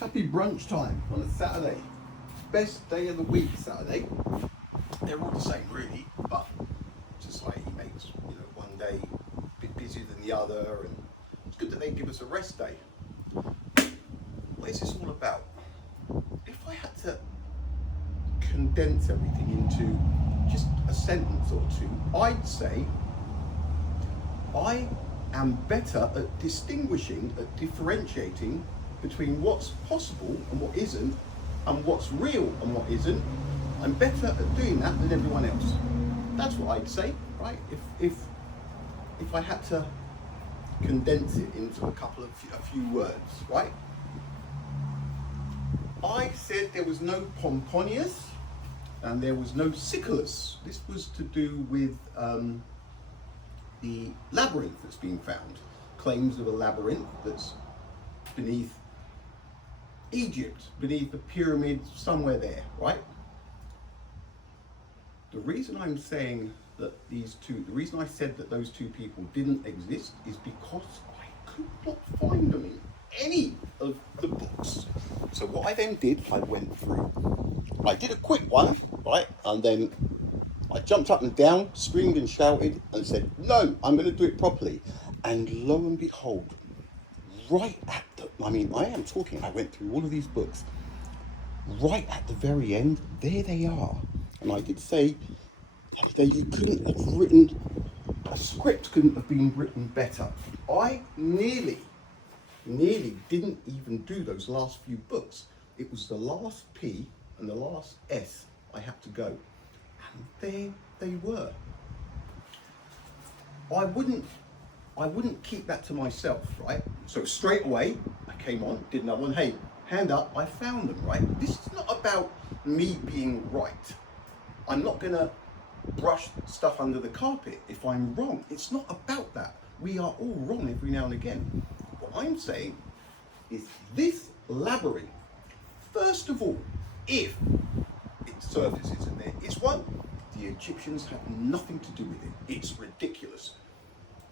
Happy brunch time on a Saturday. Best day of the week, Saturday. They're all the same, really, but society makes one day a bit busier than the other, and it's good that they give us a rest day. What is this all about? If I had to condense everything into just a sentence or two, I'd say I am better at distinguishing, at differentiating between what's possible and what isn't, and what's real and what isn't. I'm better at doing that than everyone else. That's what I'd say, right? If I had to condense it into a few words, right? I said there was no Pomponius and there was no Siculus. This was to do with the labyrinth that's been found. Claims of a labyrinth that's beneath Egypt, beneath the pyramids, somewhere there, right? The reason I'm saying that the reason I said that those two people didn't exist is because I could not find them in any of the books. So what I then did, I went through. I did a quick one, right? And then I jumped up and down, screamed and shouted and said, no, I'm going to do it properly. And lo and behold, right at I went through all of these books. Right at the very end, there they are. And I did say that a script couldn't have been written better. I nearly didn't even do those last few books. It was the last P and the last S I had to go. And there they were. I wouldn't keep that to myself, right? So straight away, I came on, did another one. Hey, hand up, I found them, right? This is not about me being right. I'm not gonna brush stuff under the carpet if I'm wrong. It's not about that. We are all wrong every now and again. What I'm saying is this labyrinth, first of all, if its surfaces and there is one, the Egyptians had nothing to do with it. It's ridiculous.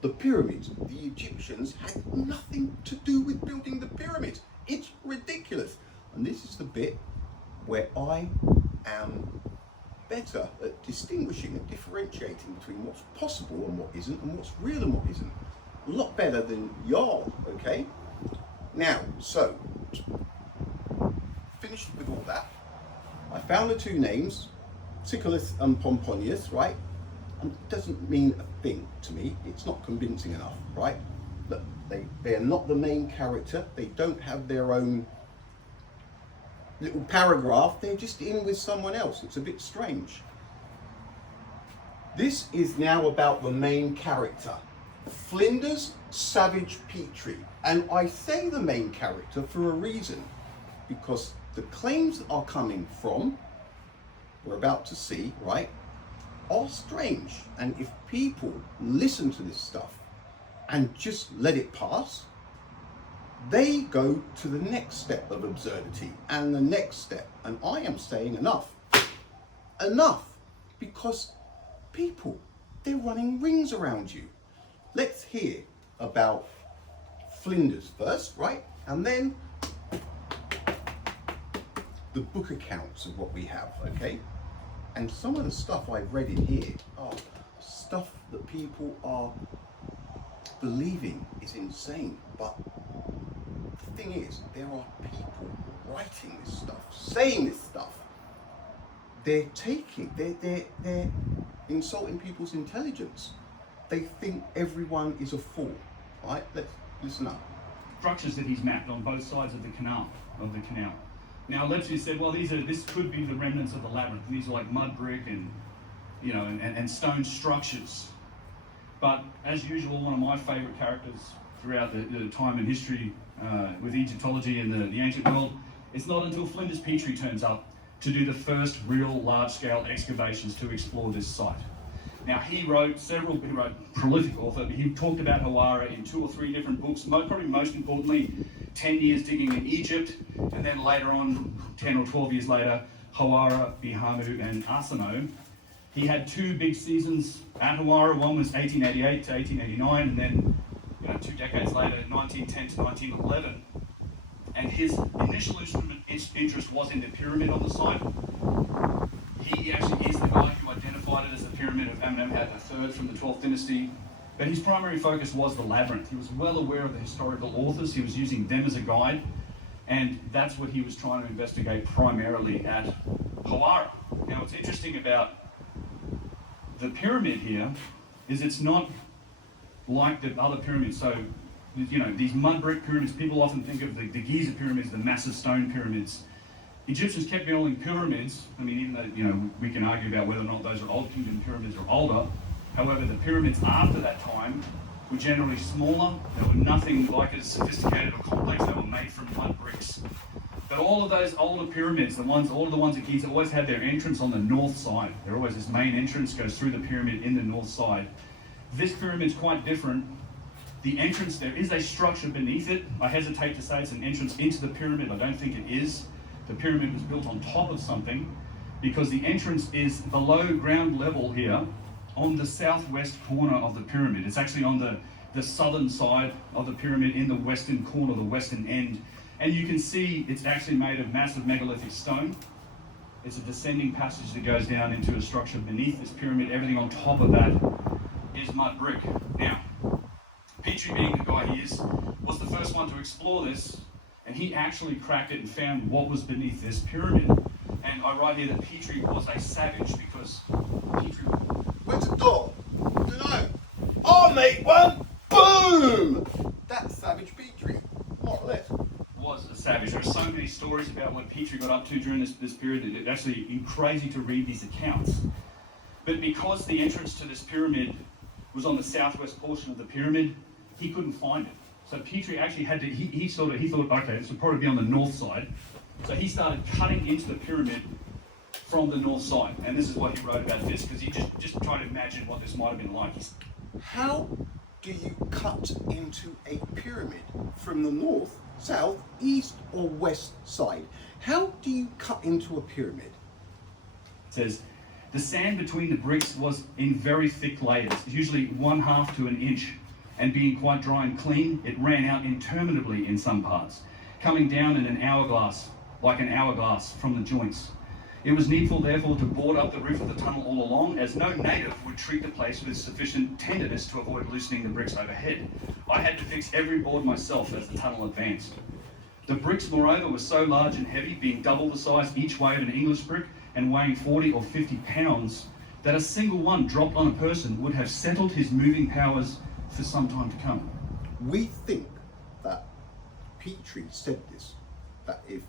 The pyramids, the Egyptians had nothing to do with building the pyramids. It's ridiculous. And this is the bit where I am better at distinguishing and differentiating between what's possible and what isn't, and what's real and what isn't. A lot better than y'all, okay? Now, so, finished with all that. I found the two names, Siculus and Pomponius, right? And it doesn't mean a thing to me. It's not convincing enough, right? But they are not the main character. They don't have their own little paragraph. They're just in with someone else. It's a bit strange. This is now about the main character, Flinders Savage Petrie. And I say the main character for a reason, because the claims that are coming from, we're about to see, right, are strange. And if people listen to this stuff and just let it pass, they go to the next step of absurdity and the next step. And I am saying enough. Enough. Because people, they're running rings around you. Let's hear about Flinders first, right? And then the book accounts of what we have, okay? And some of the stuff I've read in here are stuff that people are believing is insane. But the thing is, there are people writing this stuff, saying this stuff. They're insulting people's intelligence. They think everyone is a fool. Right? Let's listen up. Structures that he's mapped on both sides of the canal. Now, Lepsius said, well, this could be the remnants of the labyrinth. These are like mud brick and, and stone structures. But as usual, one of my favourite characters throughout the time in history with Egyptology and the ancient world, it's not until Flinders Petrie turns up to do the first real large-scale excavations to explore this site. Now, he wrote prolific author, but he talked about Hawara in 2 or 3 different books, probably most importantly, 10 years digging in Egypt, and then later on, 10 or 12 years later, Hawara, Bihamu, and Arsinoe. He had 2 big seasons at Hawara. One was 1888 to 1889, and then 2 decades later, 1910 to 1911. And his initial interest was in the pyramid on the site. He actually is the guy who identified it as the pyramid of Amenemhat III from the 12th dynasty. But his primary focus was the labyrinth. He was well aware of the historical authors. He was using them as a guide. And that's what he was trying to investigate primarily at Hawara. Now, what's interesting about the pyramid here is it's not like the other pyramids. So, you know, these mud brick pyramids, people often think of the Giza pyramids, the massive stone pyramids. Egyptians kept building pyramids. I mean, even though, you know, we can argue about whether or not those are Old Kingdom pyramids or older. However, the pyramids after that time were generally smaller. They were nothing like as sophisticated or complex. They were made from mud bricks. But all of those older pyramids, all of the ones at Giza, always had their entrance on the north side. They're always, this main entrance goes through the pyramid in the north side. This pyramid's quite different. The entrance, there is a structure beneath it. I hesitate to say it's an entrance into the pyramid. I don't think it is. The pyramid was built on top of something because the entrance is below ground level here on the southwest corner of the pyramid. It's actually on the southern side of the pyramid in the western corner, the western end. And you can see it's actually made of massive megalithic stone. It's a descending passage that goes down into a structure beneath this pyramid. Everything on top of that is mud brick. Now, Petrie, being the guy he is, was the first one to explore this, and he actually cracked it and found what was beneath this pyramid. And I write here that Petrie was a savage because Petrie... Where's the door? I don't know. I'll make one. Boom! That's Savage Petrie, more or less. Was a savage. There are so many stories about what Petrie got up to during this period. It's actually crazy to read these accounts. But because the entrance to this pyramid was on the southwest portion of the pyramid, he couldn't find it. So Petrie actually had to, he thought, okay, this would probably be on the north side. So he started cutting into the pyramid from the north side. And this is what he wrote about this, because he just tried to imagine what this might have been like. How do you cut into a pyramid from the north, south, east, or west side? How do you cut into a pyramid? It says, the sand between the bricks was in very thick layers, usually 1/2 to an inch, and being quite dry and clean, it ran out interminably in some parts, coming down in an hourglass, like an hourglass from the joints. It was needful, therefore, to board up the roof of the tunnel all along, as no native would treat the place with sufficient tenderness to avoid loosening the bricks overhead. I had to fix every board myself as the tunnel advanced. The bricks, moreover, were so large and heavy, being double the size each way of an English brick, and weighing 40 or 50 pounds, that a single one dropped on a person would have settled his moving powers for some time to come. We think that Petrie said this, that if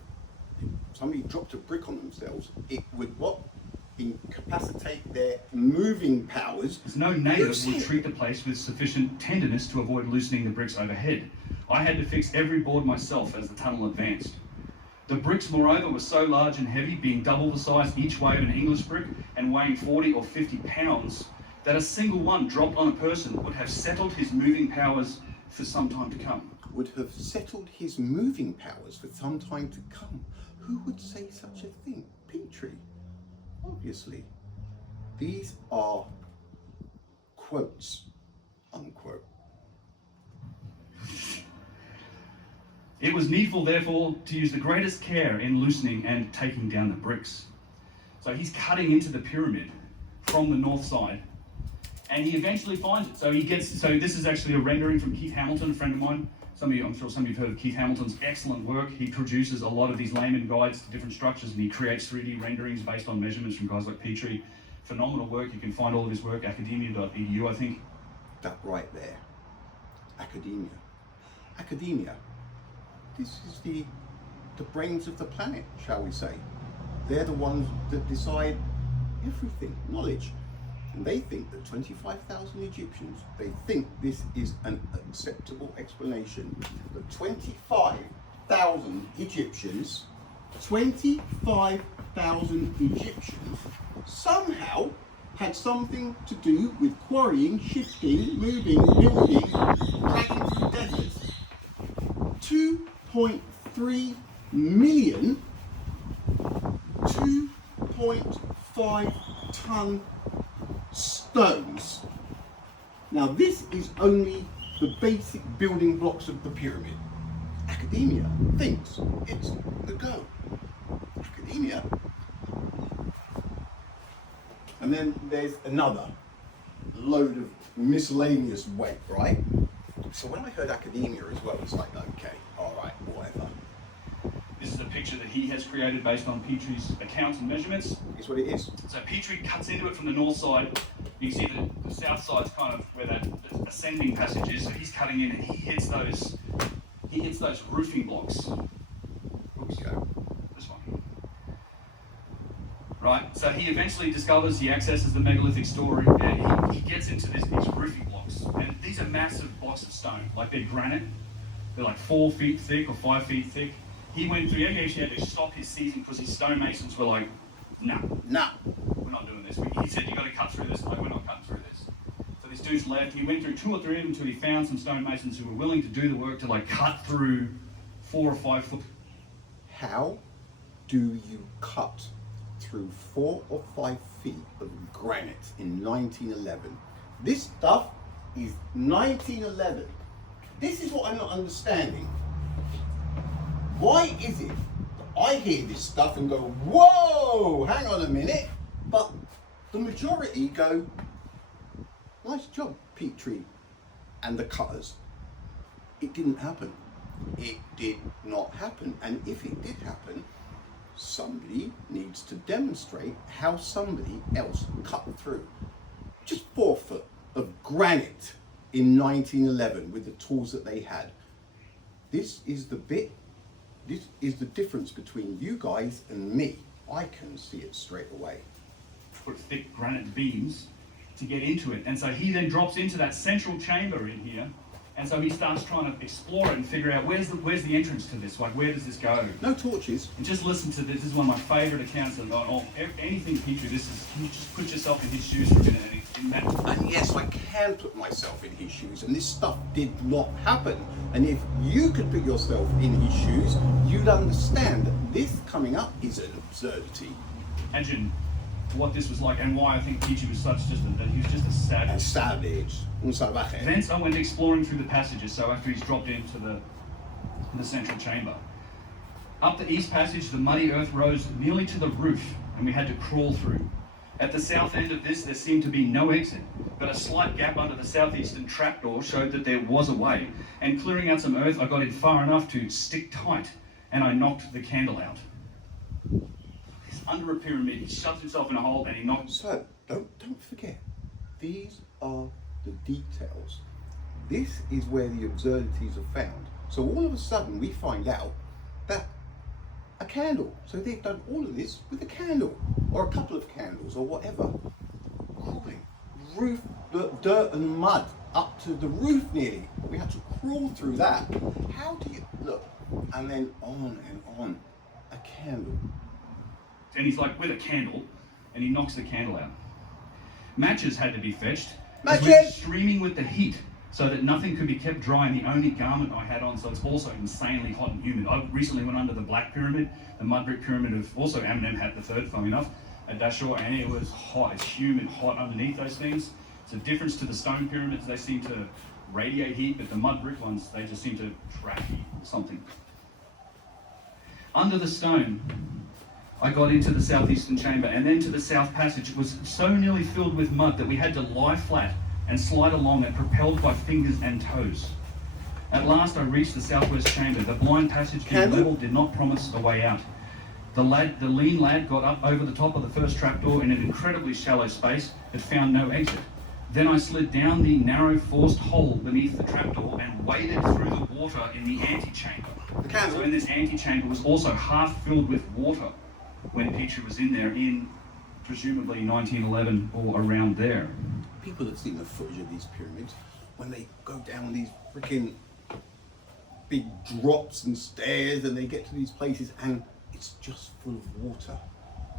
somebody dropped a brick on themselves, it would what? Incapacitate their moving powers. As no native would treat the place with sufficient tenderness to avoid loosening the bricks overhead. I had to fix every board myself as the tunnel advanced. The bricks, moreover, were so large and heavy, being double the size each way of an English brick, and weighing 40 or 50 pounds, that a single one dropped on a person would have settled his moving powers for some time to come. Would have settled his moving powers for some time to come. Who would say such a thing? Petrie. Obviously. These are quotes, unquote. It was needful, therefore, to use the greatest care in loosening and taking down the bricks. So he's cutting into the pyramid from the north side, and he eventually finds it. So this is actually a rendering from Keith Hamilton, a friend of mine. I'm sure some of you have heard of Keith Hamilton's excellent work. He produces a lot of these layman guides to different structures, and he creates 3D renderings based on measurements from guys like Petrie. Phenomenal work. You can find all of his work, academia.edu, I think. That right there. Academia. Academia. This is the brains of the planet, shall we say. They're the ones that decide everything, knowledge. And they think that 25,000 Egyptians, they think this is an acceptable explanation. But 25,000 Egyptians somehow had something to do with quarrying, shifting, moving, building, dragging through deserts. 2.3 million, 2.5 ton stones. Now this is only the basic building blocks of the pyramid. academia thinks it's the go. Academia. And then there's another load of miscellaneous weight, right? So when I heard academia as well, it's like, okay, all right, whatever. This is a picture that he has created based on Petrie's accounts and measurements. It's what it is. So Petrie cuts into it from the north side. You can see the south side's kind of where that ascending passage is. So he's cutting in and he hits those roofing blocks. Oops, Go. this one. Right, so he eventually discovers, he accesses the megalithic story, and he gets into these roofing blocks. And these are massive blocks of stone, like they're granite. They're like 4 feet thick or 5 feet thick. He went through, he actually had to stop his season because his stonemasons were like, nah, we're not doing this. He said, you got to cut through this. Like, we're not cutting through this. So these dudes left. He went through 2 or 3 of them until he found some stonemasons who were willing to do the work to like cut through 4 or 5 foot. How do you cut through 4 or 5 feet of granite in 1911? This stuff is 1911. This is what I'm not understanding. Why is it that I hear this stuff and go, whoa, hang on a minute, but the majority go, nice job, Petrie and the cutters. It didn't happen. It did not happen. And if it did happen, somebody needs to demonstrate how somebody else cut through just 4 foot of granite in 1911 with the tools that they had. This is the difference between you guys and me. I can see it straight away. Put thick granite beams to get into it. And so he then drops into that central chamber in here. And so he starts trying to explore it and figure out where's the entrance to this? Like, where does this go? No torches. And just listen to this. This is one of my favourite accounts of anything Petrie. Can you just put yourself in his shoes for a minute? And yes, I can put myself in his shoes, and this stuff did not happen. And if you could put yourself in his shoes, you'd understand that this coming up is an absurdity. Imagine what this was like and why I think Petrie was he was just a savage. A savage. Un salvaje. Thence I went exploring through the passages, so after he's dropped into the central chamber. Up the east passage, the muddy earth rose nearly to the roof, and we had to crawl through. At the south end of this, there seemed to be no exit, but a slight gap under the southeastern trapdoor showed that there was a way. And clearing out some earth, I got in far enough to stick tight, and I knocked the candle out. He's under a pyramid, he shoves himself in a hole, and he knocks. So, don't forget, these are the details. This is where the absurdities are found. So all of a sudden, we find out that a candle. So they've done all of this with a candle, or a couple of candles, or whatever. Crawling, roof, dirt and mud up to the roof nearly. We had to crawl through that. How do you look? And then on and on, a candle. And he's like with a candle, and he knocks the candle out. Matches had to be fetched. Matches! We were streaming with the heat, so that nothing could be kept dry, and the only garment I had on, so it's also insanely hot and humid. I recently went under the Black Pyramid, the mud brick pyramid of also Amenemhat III, funnily enough, at Dashur, and it was hot. It's humid, hot underneath those things. It's a difference to the stone pyramids. They seem to radiate heat, but the mud brick ones, they just seem to trap heat or something. Under the stone, I got into the southeastern chamber, and then to the south passage. It was so nearly filled with mud that we had to lie flat and slide along it, propelled by fingers and toes. At last I reached the southwest chamber. The blind passage being level did not promise a way out. The lean lad got up over the top of the first trapdoor in an incredibly shallow space, but found no exit. Then I slid down the narrow forced hole beneath the trapdoor and waded through the water in the antechamber. So in this antechamber was also half filled with water when Petrie was in there in presumably 1911 or around there. People have seen the footage of these pyramids when they go down these freaking big drops and stairs, and they get to these places and it's just full of water,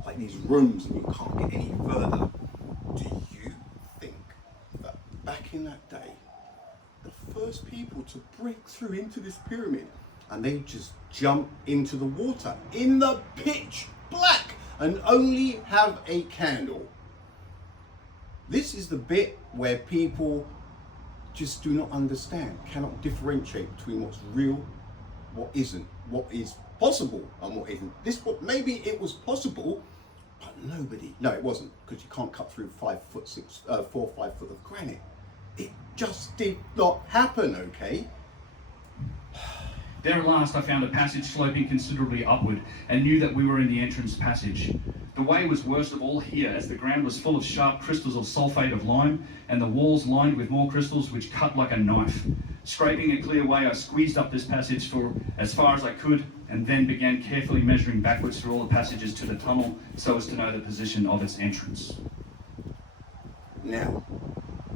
like these rooms, and you can't get any further. Do you think that back in that day, the first people to break through into this pyramid, and they just jump into the water in the pitch black and only have a candle? This is the bit where people just do not understand, cannot differentiate between what's real what isn't, what is possible and what isn't. This book, maybe it was possible, but no, it wasn't, because you can't cut through 4 or 5 foot of granite. It just did not happen, okay? There at last I found a passage sloping considerably upward and knew that we were in the entrance passage. The way was worst of all here, as the ground was full of sharp crystals of sulphate of lime and the walls lined with more crystals which cut like a knife. Scraping a clear way, I squeezed up this passage for as far as I could and then began carefully measuring backwards through all the passages to the tunnel so as to know the position of its entrance. Now,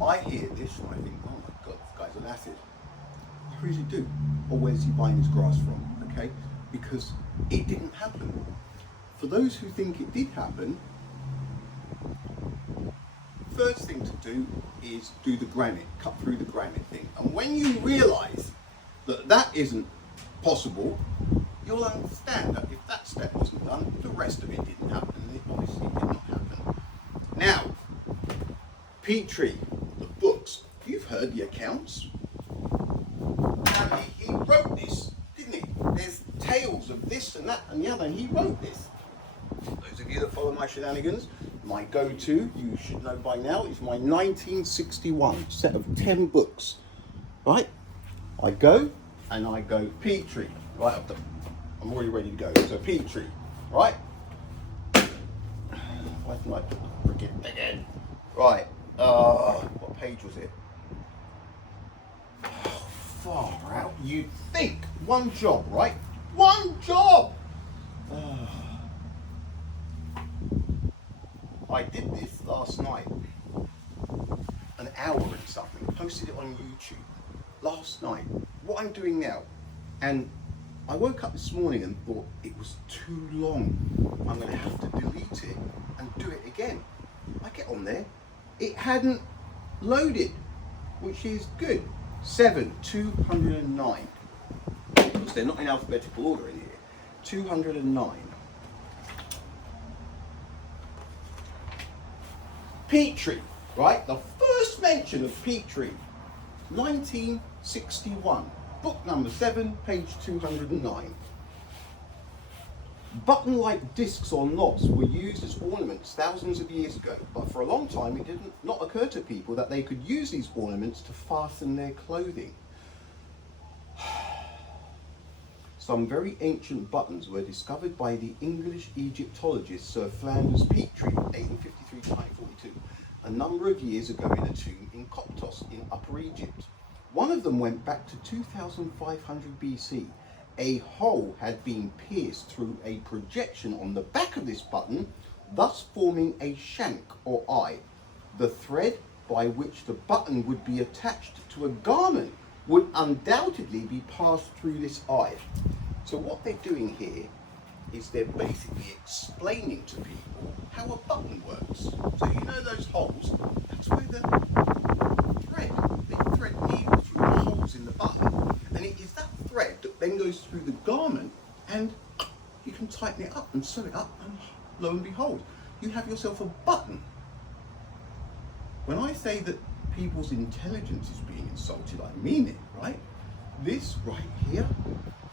I hear this and I think, oh my God, this guy's on acid. What does he do? Or where's he buying his grass from? Okay? Because it didn't happen. For those who think it did happen, first thing to do is do the granite, cut through the granite thing. And when you realise that that isn't possible, you'll understand that if that step wasn't done, the rest of it didn't happen, and it obviously did not happen. Now, Petrie, the books, you've heard the accounts. Apparently he wrote this, didn't he? There's tales of this and that and the other, and he wrote this. Those of you that follow my shenanigans, my go-to, you should know by now, is my 1961 set of 10 books. Right? I go, and I go Petrie. Right up there. I'm already ready to go. So Petrie, right? Why didn't I forget again? Right. What page was it? Oh, far out. You'd think. One job, right? One job! I did this last night, an hour and something, posted it on YouTube last night. What I'm doing now, and I woke up this morning and thought it was too long. I'm going to have to delete it and do it again. I get on there, it hadn't loaded, which is good. 209. Because they're not in alphabetical order in here. 209. Petrie, right? The first mention of Petrie, 1961. Book number 7, page 209. Button-like discs or knobs were used as ornaments thousands of years ago, but for a long time it did not occur to people that they could use these ornaments to fasten their clothing. Some very ancient buttons were discovered by the English Egyptologist Sir Flinders Petrie, 1853 to 1942, a number of years ago in a tomb in Coptos in Upper Egypt. One of them went back to 2500 BC. A hole had been pierced through a projection on the back of this button, thus forming a shank or eye. The thread by which the button would be attached to a garment would undoubtedly be passed through this eye. So what they're doing here is they're basically explaining to people how a button works. So you know those holes, that's where the thread needles through the holes in the button, and it is that thread that then goes through the garment, and you can tighten it up and sew it up, and lo and behold, you have yourself a button. When I say that people's intelligence is being insulted, I mean it, right? This right here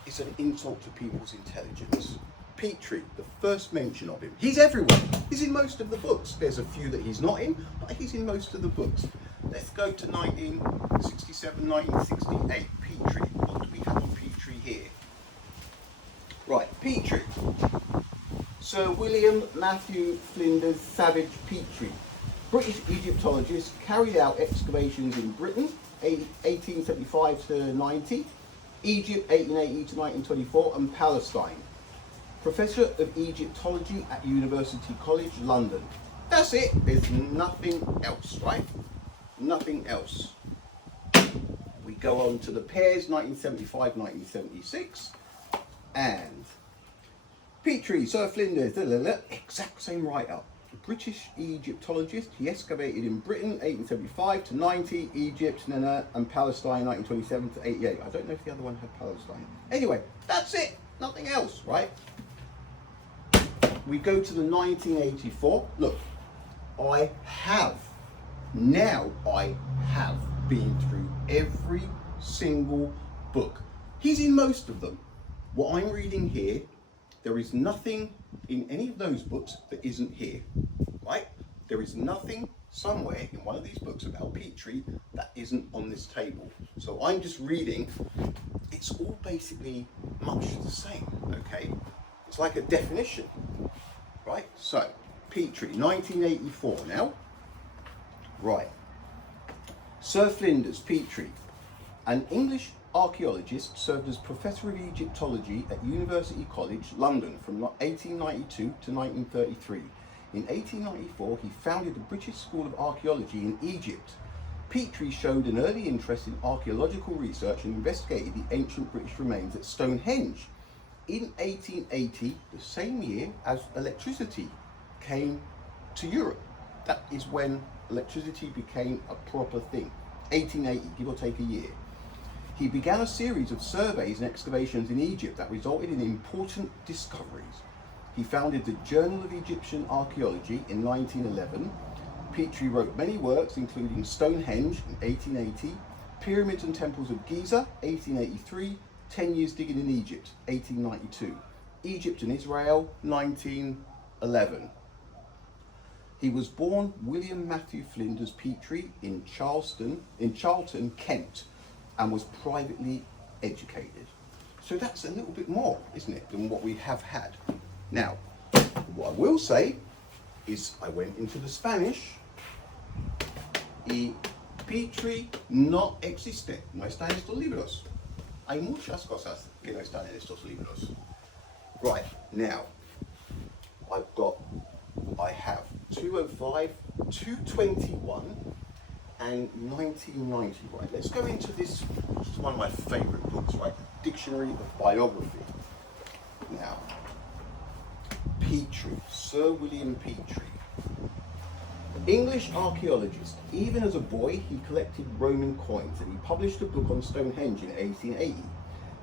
is an insult to people's intelligence. Petrie, the first mention of him. He's everywhere. He's in most of the books. There's a few that he's not in, but he's in most of the books. Let's go to 1967, 1968. Petrie. What do we have on Petrie here? Right, Petrie. Sir William Matthew Flinders Savage Petrie, British Egyptologist, carried out excavations in Britain, 1875 to 90, Egypt, 1880 to 1924, and Palestine. Professor of Egyptology at University College, London. That's it. There's nothing else, right? Nothing else. We go on to the pairs, 1975, 1976, and Petrie, Sir Flinders, exact same write-up. British Egyptologist, he excavated in Britain, 1875 to 90, Egypt, and Palestine, 1927 to 88. I don't know if the other one had Palestine. Anyway, that's it. Nothing else, right? We go to the 1984. Look, I have been through every single book. He's in most of them. What I'm reading here, there is nothing in any of those books that isn't here, right? There is nothing somewhere in one of these books about Petrie that isn't on this table. So I'm just reading, it's all basically much the same, okay? It's like a definition, right? So, Petrie, 1984 now. Right. Sir Flinders Petrie, an English archaeologist, served as Professor of Egyptology at University College, London from 1892 to 1933. In 1894, he founded the British School of Archaeology in Egypt. Petrie showed an early interest in archaeological research and investigated the ancient British remains at Stonehenge. In 1880, the same year as electricity came to Europe. That is when electricity became a proper thing. 1880, give or take a year. He began a series of surveys and excavations in Egypt that resulted in important discoveries. He founded the Journal of Egyptian Archaeology in 1911. Petrie wrote many works, including Stonehenge in 1880, Pyramids and Temples of Giza, 1883, 10 Years Digging in Egypt, 1892, Egypt and Israel, 1911. He was born William Matthew Flinders Petrie in Charlton, Kent, and was privately educated. So that's a little bit more, isn't it, than what we have had. Now, what I will say is I went into the Spanish. Y Petrie no existe. No está en estos libros. Hay muchas cosas que no están en estos libros. Right, now, I have 205, 221, and 1990. Right, let's go into this. It's one of my favourite books, right? Dictionary of Biography. Now, Petrie, Sir William Petrie. English archaeologist. Even as a boy, he collected Roman coins and he published a book on Stonehenge in 1880.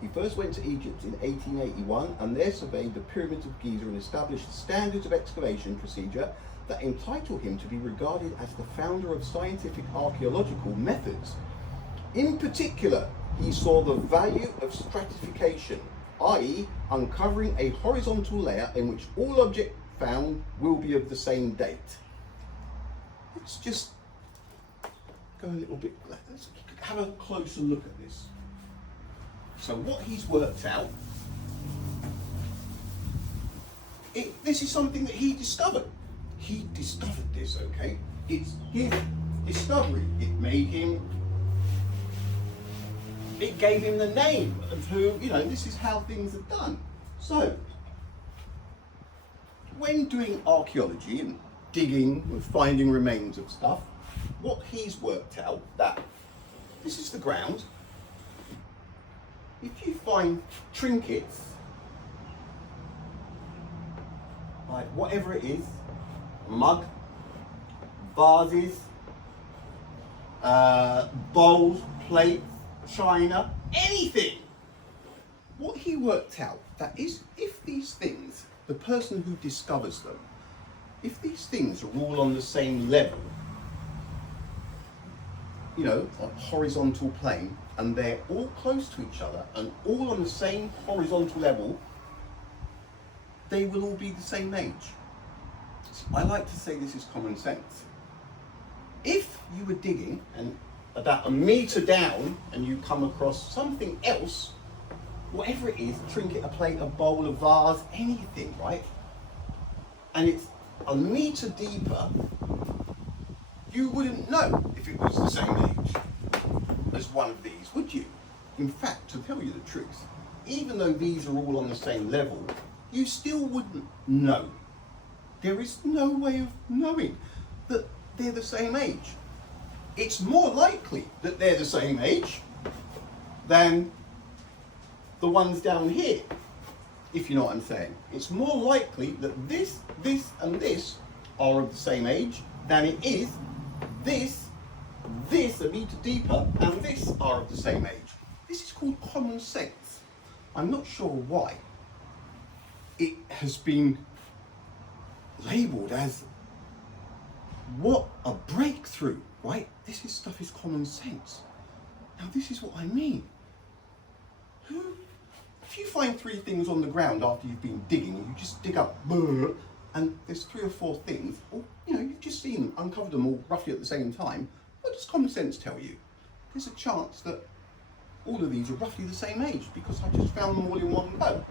He first went to Egypt in 1881 and there surveyed the pyramids of Giza and established standards of excavation procedure that entitle him to be regarded as the founder of scientific archaeological methods. In particular, he saw the value of stratification, i.e. uncovering a horizontal layer in which all objects found will be of the same date. Let's just go a little bit, let's have a closer look at this. So what he's worked out, this is something that he discovered. He discovered this, okay? It's his discovery. It gave him the name of who, this is how things are done. So, when doing archaeology and digging and finding remains of stuff, what he's worked out that this is the ground. If you find trinkets, like whatever it is, mug, vases, bowls, plates, china, anything. What he worked out that is, if these things, the person who discovers them, if these things are all on the same level, on horizontal plane, and they're all close to each other and all on the same horizontal level, they will all be the same age. I like to say this is common sense. If you were digging and about a metre down and you come across something else, whatever it is, a trinket, a plate, a bowl, a vase, anything, right? And it's a metre deeper, you wouldn't know if it was the same age as one of these, would you? In fact, to tell you the truth, even though these are all on the same level, you still wouldn't know. There is no way of knowing that they're the same age. It's more likely that they're the same age than the ones down here, if you know what I'm saying. It's more likely that this, and this are of the same age than it is this a metre deeper, and this are of the same age. This is called common sense. I'm not sure why it has been labelled as what a breakthrough, right? This stuff is common sense. Now this is what I mean. Who if you find 3 things on the ground after you've been digging, you just dig up, and there's 3 or 4 things, or you've just seen them, uncovered them all roughly at the same time, what does common sense tell you? There's a chance that all of these are roughly the same age because I just found them all in one go.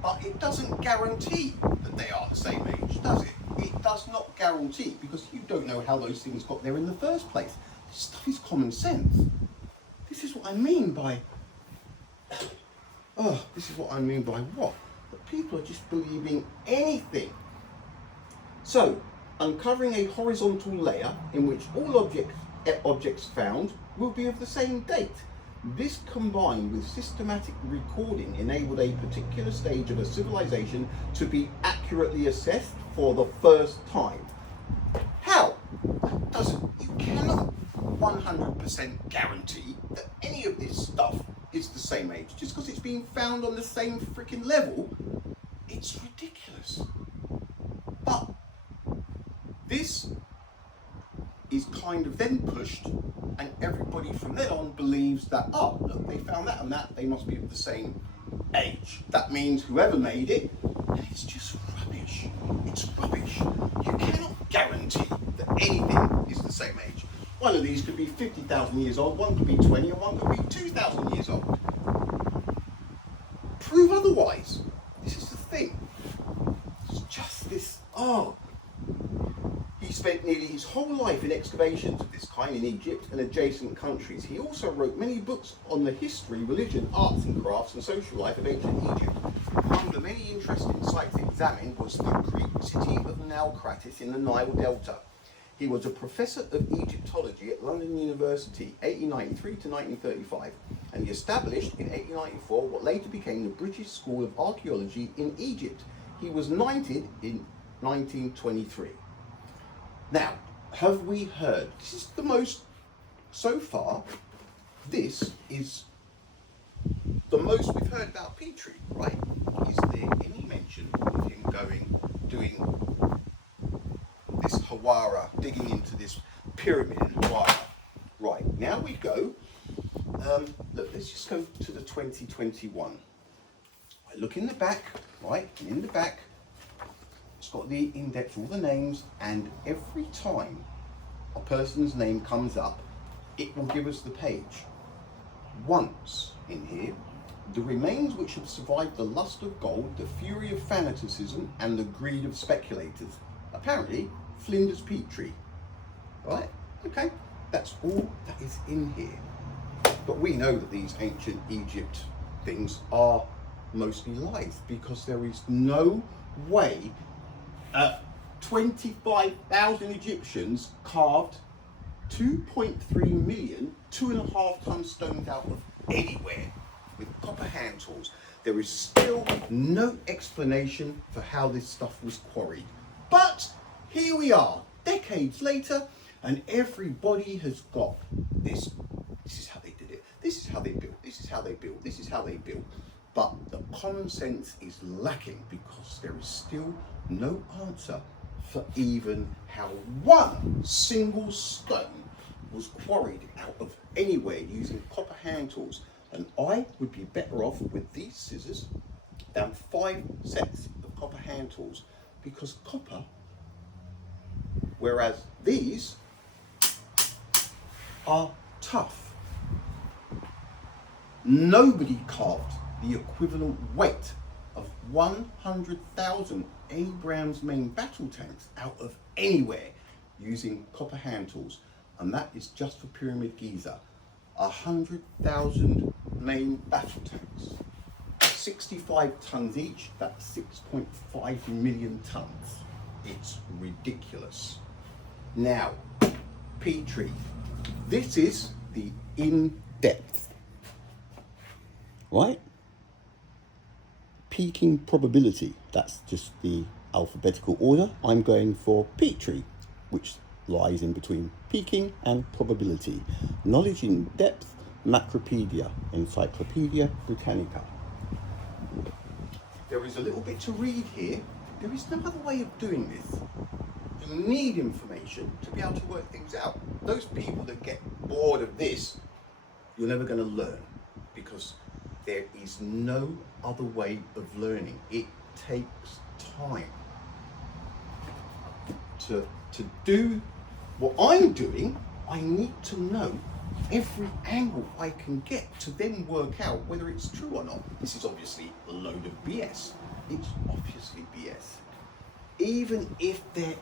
But it doesn't guarantee that they are the same age, does it? It does not guarantee, because you don't know how those things got there in the first place. This stuff is common sense. This is what I mean by, what? That people are just believing anything. So, uncovering a horizontal layer in which all objects found will be of the same date. This, combined with systematic recording, enabled a particular stage of a civilization to be accurately assessed for the first time. How? You cannot 100% guarantee that any of this stuff is the same age. Just because it's being found on the same freaking level, it's ridiculous. But this is kind of then pushed, and everybody from then on believes that, oh, look, they found that and that, they must be of the same age. That means whoever made it, and it's just rubbish. It's rubbish. You cannot guarantee that anything is the same age. One of these could be 50,000 years old, one could be 20, and one could be 2,000 years old. Prove otherwise. This is the thing. It's just this, He spent nearly his whole life in excavations of this kind in Egypt and adjacent countries. He also wrote many books on the history, religion, arts and crafts and social life of ancient Egypt. Among the many interesting sites examined was the Greek city of Naucratis in the Nile Delta. He was a professor of Egyptology at London University, 1893 to 1935, and he established in 1894 what later became the British School of Archaeology in Egypt. He was knighted in 1923. Now, have we heard? This is the most, so far, this is the most we've heard about Petrie, right? Is there any mention of him doing this Hawara, digging into this pyramid in Hawara? Right, now we go, look, let's just go to the 2021. I look in the back, right, and in the back, it's got the index, all the names, and every time a person's name comes up, it will give us the page. Once in here, the remains which have survived the lust of gold, the fury of fanaticism, and the greed of speculators. Apparently, Flinders Petrie. Right? Okay, that's all that is in here. But we know that these ancient Egypt things are mostly lies, because there is no way 25,000 Egyptians carved 2.3 million 2.5 ton stones out of anywhere with copper hand tools. There is still no explanation for how this stuff was quarried. But here we are, decades later, and everybody has got this. This is how they did it. This is how they built. This is how they built. This is how they built. But the common sense is lacking, because there is still no answer for even how one single stone was quarried out of anywhere using copper hand tools. And I would be better off with these scissors than 5 sets of copper hand tools, because copper, whereas these are tough. Nobody carved the equivalent weight of 100,000 Abraham's main battle tanks out of anywhere using copper hand tools, and that is just for Pyramid Giza. 100,000 main battle tanks, 65 tons each, that's 6.5 million tons. It's ridiculous. Now, Petrie, this is the in-depth, right? Peaking probability, that's just the alphabetical order. I'm going for Petrie, which lies in between peaking and probability. Knowledge in depth, Macropedia, Encyclopedia Britannica. There is a little bit to read here. There is no other way of doing this. You need information to be able to work things out. Those people that get bored of this, you're never going to learn, because there is no other way of learning. It takes time to do what I'm doing. I need to know every angle I can get to then work out whether it's true or not. This is obviously a load of BS. It's obviously BS. Even if there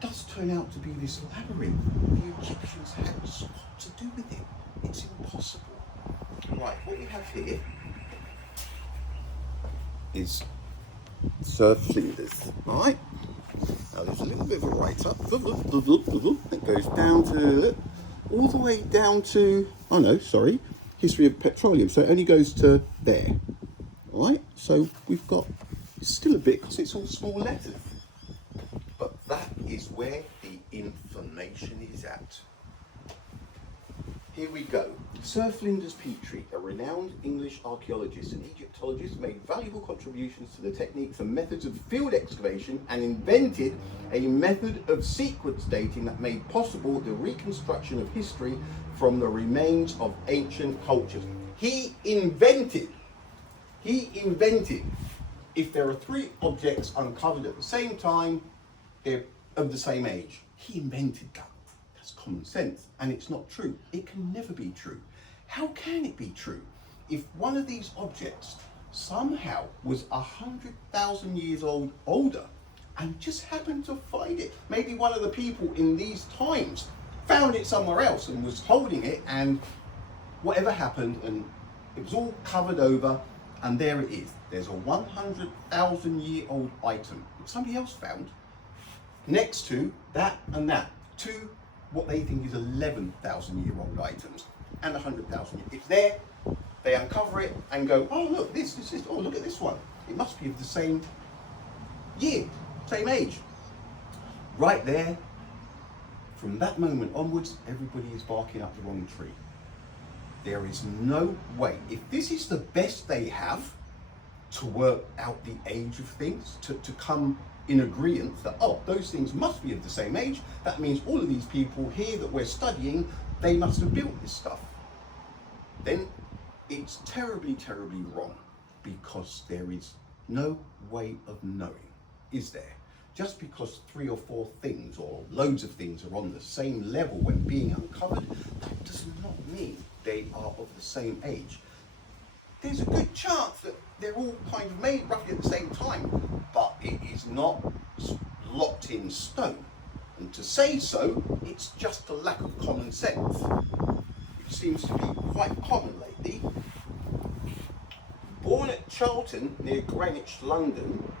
does turn out to be this labyrinth. The Egyptians had what to do with it. It's impossible. Right, what we have here is Sir Flinders, right? Now there's a little bit of a write-up. It goes down to, all the way down to, oh no, sorry, history of petroleum. So it only goes to there, all right? So we've got, it's still a bit, because it's all small letters. But that is where the information is at. Here we go. Sir Flinders Petrie, a renowned English archaeologist and Egyptologist, made valuable contributions to the techniques and methods of field excavation and invented a method of sequence dating that made possible the reconstruction of history from the remains of ancient cultures. He invented, if there are three objects uncovered at the same time, they're of the same age. He invented that. That's common sense, and it's not true. It can never be true. How can it be true if one of these objects somehow was 100,000 years older and just happened to find it? Maybe one of the people in these times found it somewhere else and was holding it, and whatever happened, and it was all covered over, and there it is. There's a 100,000-year-old item that somebody else found next to that and that, two what they think is 11,000-year-old items and 100,000. It's there, they uncover it and go, oh look, this, oh look at this one. It must be of the same year, same age. Right there, from that moment onwards, everybody is barking up the wrong tree. There is no way, if this is the best they have to work out the age of things, to come in agreement that, oh, those things must be of the same age, that means all of these people here that we're studying, they must have built this stuff. Then it's terribly, terribly wrong, because there is no way of knowing, is there? Just because 3 or 4 things or loads of things are on the same level when being uncovered, that does not mean they are of the same age. There's a good chance that they're all kind of made roughly at the same time, but it is not locked in stone. And to say so, it's just a lack of common sense, which seems to be quite common lately. Born at Charlton, near Greenwich, London,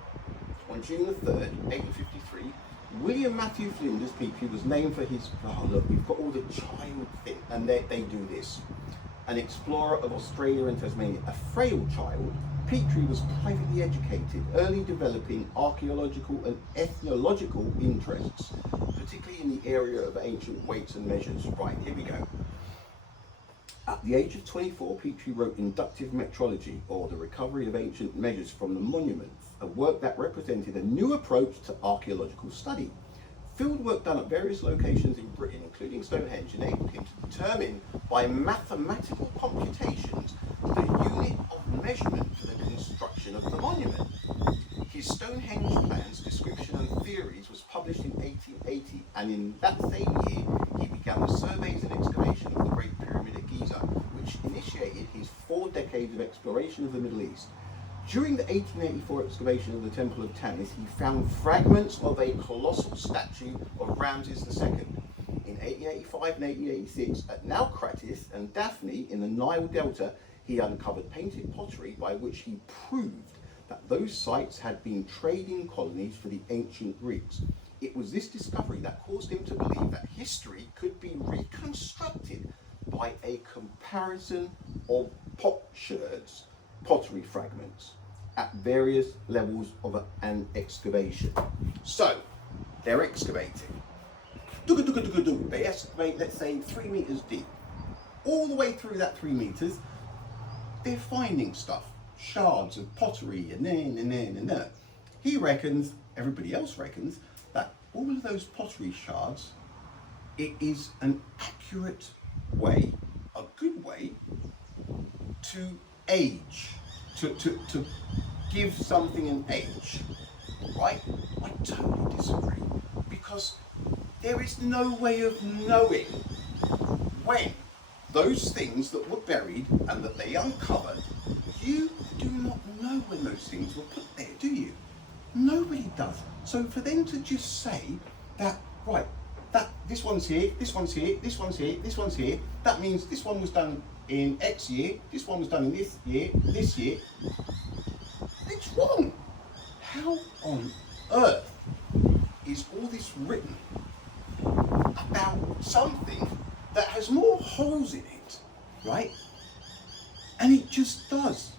on June the 3rd, 1853, William Matthew Flinders Petrie was named for his, oh look, we've got all the child thing, and they do this. An explorer of Australia and Tasmania, a frail child, Petrie was privately educated, early developing archaeological and ethnological interests, particularly in the area of ancient weights and measures. Right, here we go. At the age of 24, Petrie wrote Inductive Metrology, or the Recovery of Ancient Measures from the Monuments, a work that represented a new approach to archaeological study. Field work done at various locations in Britain, including Stonehenge, enabled him to determine by mathematical computations the unit of measurement for the construction of the monument. His Stonehenge plans, description and theories was published in 1880, and in that same year he began the surveys and excavation of the Great Pyramid at Giza, which initiated his 4 decades of exploration of the Middle East. During the 1884 excavation of the Temple of Tanis, he found fragments of a colossal statue of Ramses II. In 1885 and 1886, at Naucratis and Daphne in the Nile Delta, he uncovered painted pottery by which he proved that those sites had been trading colonies for the ancient Greeks. It was this discovery that caused him to believe that history could be reconstructed by a comparison of potsherds, pottery fragments, at various levels of an excavation. So, they're excavating. They excavate, let's say, 3 meters deep. All the way through that 3 meters, they're finding stuff, shards of pottery, and then. He reckons, everybody else reckons, that all of those pottery shards, it is an accurate way, a good way, to age, to give something an age, right? I totally disagree, because there is no way of knowing when those things that were buried and that they uncovered, you do not know when those things were put there, do you? Nobody does. So for them to just say that, right, that this one's here, this one's here, this one's here, this one's here, that means this one was done in X year, this one was done in this year, it's wrong. How on earth is all this written about something that has more holes in it, right? And it just does.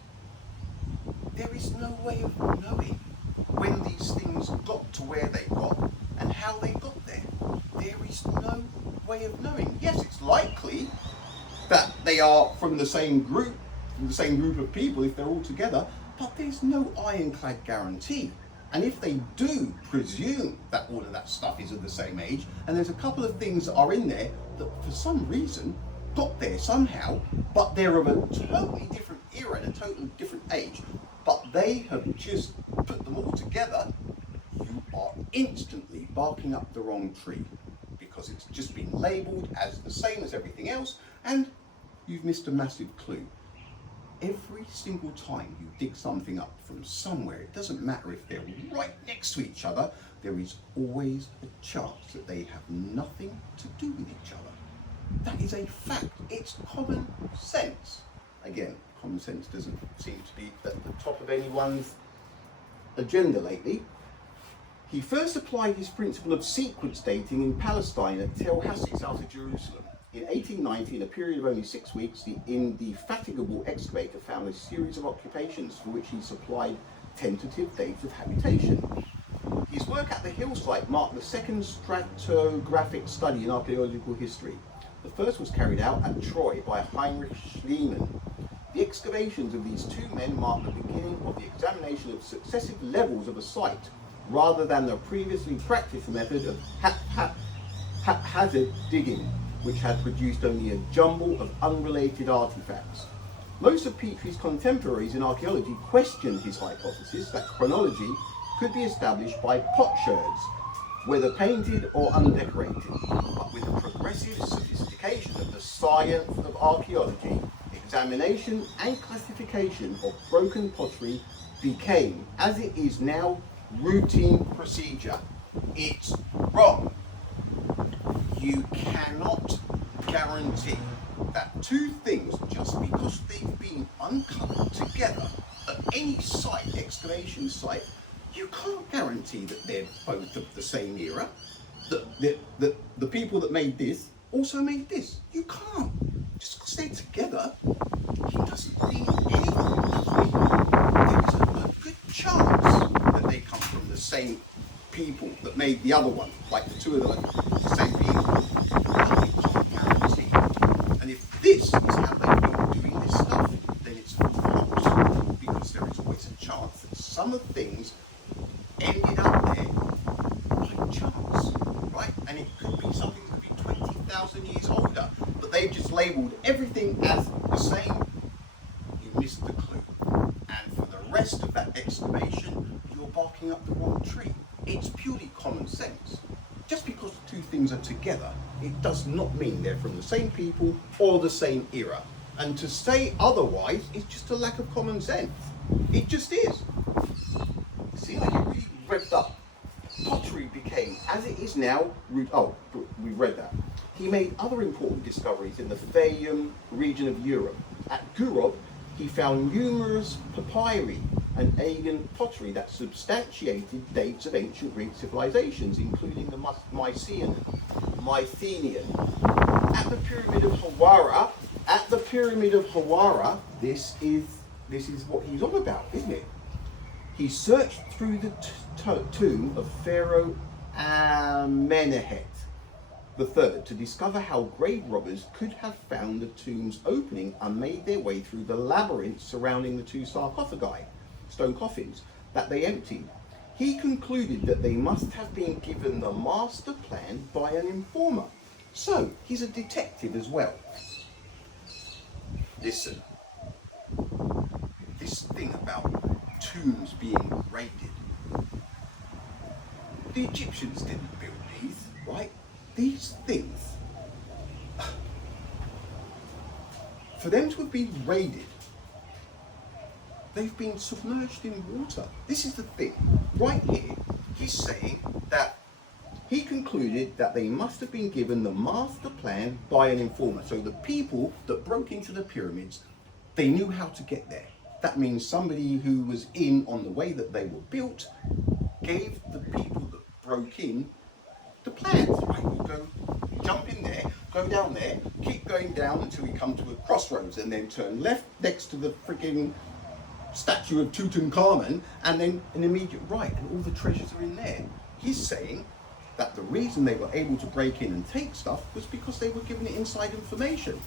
There is no way of knowing when these things got to where they got and how they got there. There is no way of knowing. Yes, it's likely that they are from the same group of people if they're all together, but there's no ironclad guarantee. And if they do presume that all of that stuff is of the same age, and there's a couple of things that are in there that for some reason got there somehow, but they're of a totally different era and a totally different age, but they have just put them all together, you are instantly barking up the wrong tree, because it's just been labelled as the same as everything else, and you've missed a massive clue. Every single time you dig something up from somewhere, it doesn't matter if they're right next to each other, there is always a chance that they have nothing to do with each other. That is a fact. It's common sense. Again, common sense doesn't seem to be at the top of anyone's agenda lately. He first applied his principle of sequence dating in Palestine at Tel Hassi, south of Jerusalem. In 1890, in a period of only 6 weeks, the indefatigable excavator found a series of occupations for which he supplied tentative dates of habitation. His work at the hill site marked the second stratigraphic study in archaeological history. The first was carried out at Troy by Heinrich Schliemann. The excavations of these two men marked the beginning of the examination of successive levels of a site, rather than the previously practiced method of haphazard digging, which had produced only a jumble of unrelated artifacts. Most of Petrie's contemporaries in archaeology questioned his hypothesis that chronology could be established by potsherds, whether painted or undecorated. But with the progressive sophistication of the science of archaeology, examination and classification of broken pottery became, as it is now, routine procedure. It's wrong. You cannot guarantee that two things, just because they've been uncovered together at any site, excavation site, you can't guarantee that they're both of the same era, that the people that made this also made this. You can't. Just because they're together, it doesn't mean anything. There's a good chance that they come from the same people that made the other one, like the two of them are the same people. But you can't guarantee. And if this is how they've been doing this stuff, then it's false, because there is always a chance that some of the things ended up there by chance, right? And it could be something that could be 20,000 years older, but they've just labelled everything as the same. You missed the clue. And for the rest of that excavation, you're barking up the wrong tree. It's purely common sense. Just because the two things are together, it does not mean they're from the same people or the same era. And to say otherwise is just a lack of common sense. It just is. See, I get really revved up. Pottery became, as it is now, we read that. He made other important discoveries in the Fayum region of Europe. At Gurov, he found numerous papyri and Aegean pottery that substantiated dates of ancient Greek civilizations, including the Mycenaean. At the Pyramid of Hawara, this is what he's on about, isn't it? He searched through the tomb of Pharaoh Amenhotep III to discover how grave robbers could have found the tomb's opening and made their way through the labyrinth surrounding the two sarcophagi, stone coffins, that they emptied. He concluded that they must have been given the master plan by an informer. So, he's a detective as well. Listen, this thing about tombs being raided. The Egyptians didn't build these, right? These things, for them to have been raided, they've been submerged in water. This is the thing. Right here, he's saying that he concluded that they must have been given the master plan by an informer. So the people that broke into the pyramids, they knew how to get there. That means somebody who was in on the way that they were built gave the people that broke in the plans. Right, we'll go jump in there, go down there, keep going down until we come to a crossroads, and then turn left next to the freaking statue of Tutankhamun, and then an immediate right, and all the treasures are in there. He's saying that the reason they were able to break in and take stuff was because they were given it inside information.